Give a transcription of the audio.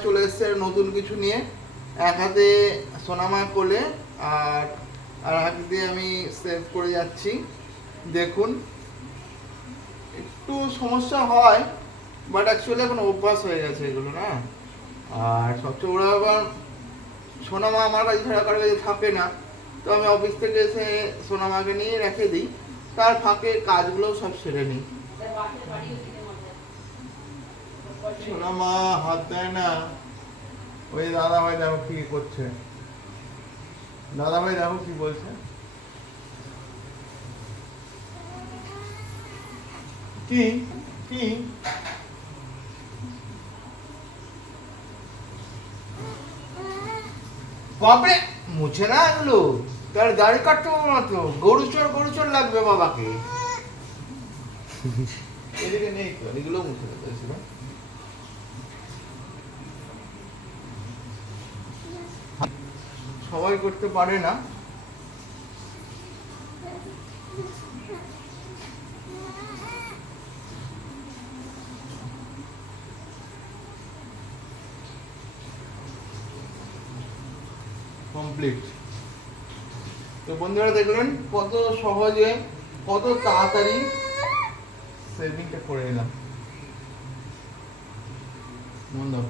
চলে এসছে নতুন কিছু নিয়ে। এক হাতে সোনামা কোলে আর আর হাত দিয়ে আমি সেভ করে যাচ্ছি। দেখুন একটু সমস্যা হয়, বাট অ্যাকচুয়ালি এখন অভ্যাস হয়ে গেছে এগুলো না। আর সবচেয়ে বড় ব্যাপার, সোনামা আমার কাছে ছাড়া কারো কাছে থাকে না, তো আমি অফিস থেকে এসে সোনামাকে নিয়ে রেখে দিই, তার ফাঁকে কাজগুলো সব সেরে নিই। সোনামা হাত দেয় না। ওই দাদা ভাই দেখো কি করছে, দাদা ভাই দেখো কি বলছে। কি কি বাপরে, মুছে না এগুলো, তার দাড়ি কাটতে হবে না তো, গরু চোর লাগবে বাবাকে। এদিকে নেই তো, এগুলো মুছে দিতে হবে। সবাই করতে পারে না। কমপ্লিট। তো বন্ধুরা দেখলেন কত সহজে, কত তাড়াতাড়ি সেভিংটা করে নিলাম। বন্ধু